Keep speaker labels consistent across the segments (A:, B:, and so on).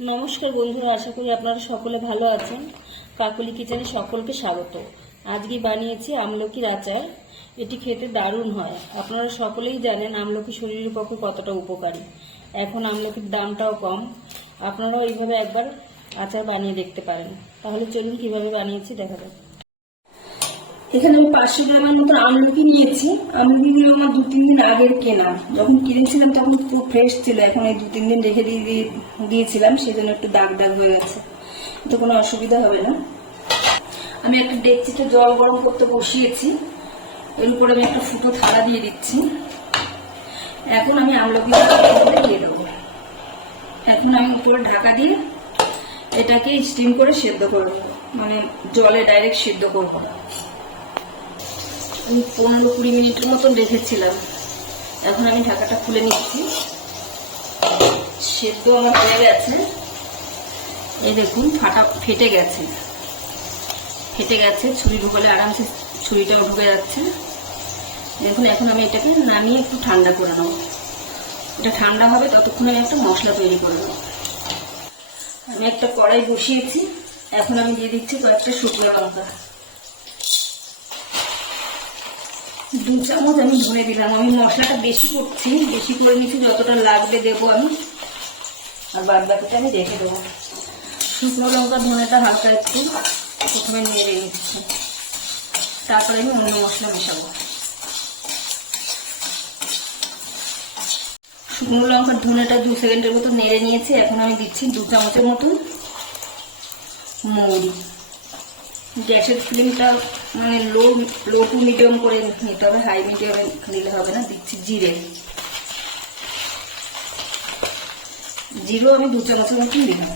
A: নমস্কার বন্ধুরা, আশা করি আপনারা সকলে ভালো আছেন। কাকলি কিচেনে সকলকে স্বাগত। আজকে বানিয়েছি আমলকির আচার। এটি খেতে দারুণ হয়। আপনারা সকলেই জানেন আমলকি শরীরের পক্ষে কতটা উপকারী। এখন আমলকির দামটাও কম। আপনারাও এইভাবে একবার আচার বানিয়ে দেখতে পারেন। তাহলে চলুন কীভাবে বানিয়েছি দেখা যাক। এখানে আমি পাঁচশো গ্রামের মতো আমলকি নিয়েছি। আমলকিগুলো আমার দু, তিন দিন আগের কেনা। যখন কিনেছিলাম তখন খুব ফ্রেশ ছিল। এখন এই দু, তিন দিন রেখে দিয়ে দিয়ে- দিয়েছিলাম সেই জন্য একটু দাগ দাগ হয়ে গেছে। তো কোনো অসুবিধা হবে না। আমি একটা ডেকচিতে জল গরম করতে বসিয়েছি। এর উপরে আমি একটা ফুটো থালা দিয়ে দিচ্ছি। এখন আমি আমলকি দিয়ে দেবো। এখন আমি উপরে ঢাকা দিয়ে এটাকে স্টিম করে সেদ্ধ করব মানে জলে ডাইরেক্ট সেদ্ধ করব। আমি পনেরো কুড়ি মিনিটের মতন রেখেছিলাম। এখন আমি ঢাকাটা খুলে নিচ্ছি। সেদ্ধ আমার হয়ে গেছে। এই দেখুন, ফাটা ফেটে গেছে। ফেটে গেছে, ছুরি ঢুকালে আরামসে ছুরিটাও ঢুকে যাচ্ছে। দেখুন, এখন আমি এটাকে নামিয়ে একটু ঠান্ডা করে নেব। এটা ঠান্ডা হবে ততক্ষণে আমি একটা মশলা তৈরি করে নেব। আমি একটা কড়াই বসিয়েছি। এখন আমি দিয়ে দিচ্ছি কয়েকটা শুকনো লঙ্কা। দু চামচ আমি ধরে দিলাম। আমি মশলাটা বেশি করছি, বেশি করে নিচ্ছি যতটা লাগবে দেবো আমি। আর বাদ বাকিটা আমি রেখে দেবো। শুকনো লঙ্কা ধনেটা হালকা একটু প্রথমে নেড়ে নিচ্ছি। তারপরে আমি অন্য মশলা মেশাবো। শুকনো লঙ্কার ধনেটা দু সেকেন্ডের মতো নেড়ে নিয়েছি। এখন আমি দিচ্ছি দু চামচের মতন মৌরি। গ্যাসের ফ্লেমটা মানে লো লো টু মিডিয়াম করে নিতে হবে হাই মিডিয়ামে দিলে হবে না, দিচ্ছি জিরে। জিরো আমি দু চামচের মতন দিলাম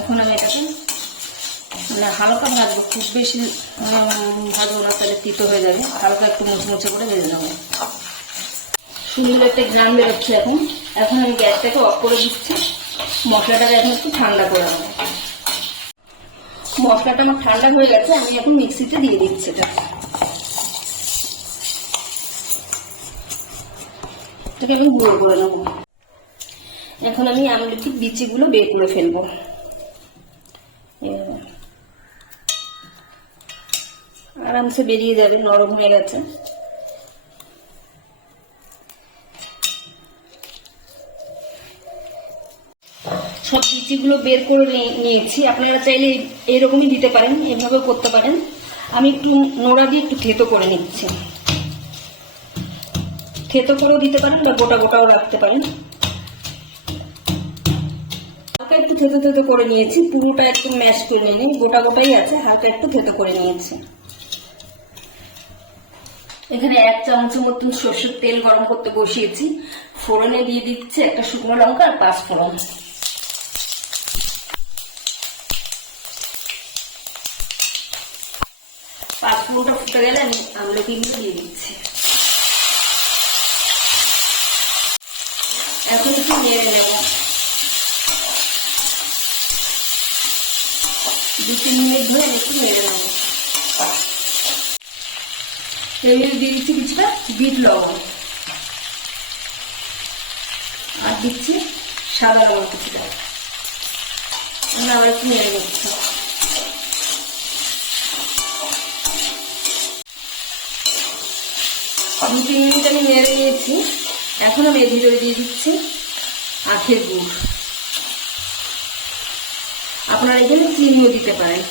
A: এখন আমি এটাকে মানে হালকা ভাজবো, খুব বেশি ভাজবো না, তাহলে তিতো হয়ে যাবে। হালকা একটু মুচমুচে করে ভেজে নেব। সুন্দর একটা গ্রাম বেরোচ্ছে এখন। এখন আমি গ্যাসটাকে অফ করে দিচ্ছি। মশলাটাকে এখন একটু ঠান্ডা করে নেব। মশলাটা আমার ঠান্ডা হয়ে গেছে, আমি এখন মিক্সিতে দিয়ে দিচ্ছি এটা। এটাকে আমি গুঁড়ো করে নেব। এখন আমি আমলকির বিচিগুলো বের করে ফেলব। আরামসে বেরিয়ে যাবে, নরম হয়ে গেছে। সব বিচিগুলো বের করে নিয়ে- নিয়েছি। আপনারা চাইলে এরকমই দিতে পারেন, এভাবেও করতে পারেন। আমি একটু নোড়া দিয়ে একটু থেতো করে নিচ্ছি। থেতো করেও দিতে পারেন বা গোটা গোটাও রাখতে পারেন। হালকা একটু থেতো থেতো করে নিয়েছি। পুরোটা একটু ম্যাশ করে নিয়ে গোটা গোটাই আছে, হালকা একটু থেতো করে নিয়েছি। এখানে এক চামচের মতন সর্ষের তেল গরম করতে বসিয়েছি। ফোড়নে দিয়ে দিচ্ছে একটা শুকনো লঙ্কা আর পাঁচ ফোড়ন। পাঁচ ফোড়নটা ফুটে গেলে আমি আমলকিগুলো দিয়ে দিচ্ছি। এখন একটু নেড়ে নেব। দু তিন মিনিট ধরে আমি একটু নেড়ে নেব। এমনি দিয়ে দিচ্ছি কিছুটা বিট লবণ। আর দিচ্ছি সাদা লবণ কিছুটা। আমি আবার একটু নেড়ে নিচ্ছি। দু তিন মিনিট আমি নেড়ে নিয়েছি। এখন আমি এর দিয়ে দিচ্ছি। আখের গুড়। আপনারা এখানে চিনিও দিতে পারেন।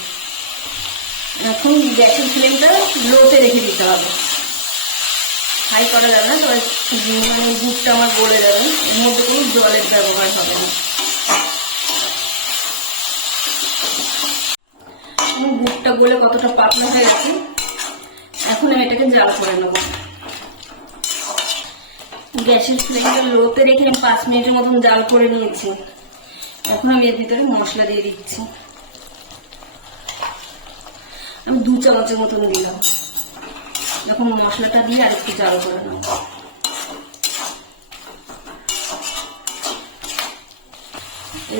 A: এখন গ্যাসের ফ্লেমটা লোতে রেখে দিতে হবে। হাই করা যাবে না, তবে মানে গুড়টা আমার গলে যাবে। এর মধ্যে কোনো জলের ব্যবহার হবে না। গুড়টা গলে কতটা পাতলা হয়ে গেছে, এখন আমি এটাকে জাল করে নেব। গ্যাসের ফ্লেমটা লোতে রেখে আমি পাঁচ মিনিটের মতন জাল করে নিয়েছি। এখন আমি এর ভিতরে মশলা দিয়ে দিচ্ছি। আমি দু চামচের মতন দিলাম। এখন মশলাটা দিয়ে আর একটু জাল করে নেব।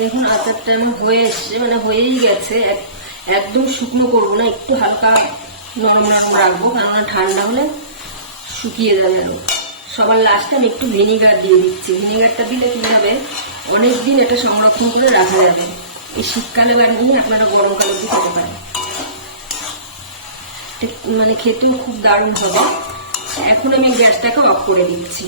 A: এখন আচারটা আমার হয়ে এসছে মানে হয়েই গেছে। এক- একদম শুকনো করব না, একটু হালকা নরম নরম রাখব, কেননা ঠান্ডা হলে শুকিয়ে যাবে আরও সবার লাস্টে আমি একটু ভিনিগার দিয়ে দিচ্ছি। ভিনিগারটা দিলে কি হবে?
B: অনেক দিন এটা সংরক্ষণ করে রাখা যাবে। এই শীতকালে বানিয়ে আপনারা গরমকালে অবধি খেতে পারেন। মানে খেতেও খুব দারুণ হবে। এখন আমি গ্যাসটাকে অফ করে দিচ্ছি।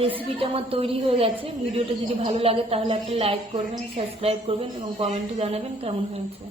A: রেসিপিটা আমার তৈরি হয়ে গেছে। ভিডিওটা যদি ভালো লাগে তাহলে একটা লাইক করবেন সাবস্ক্রাইব করবেন এবং কমেন্টে জানাবেন কেমন হয়েছে।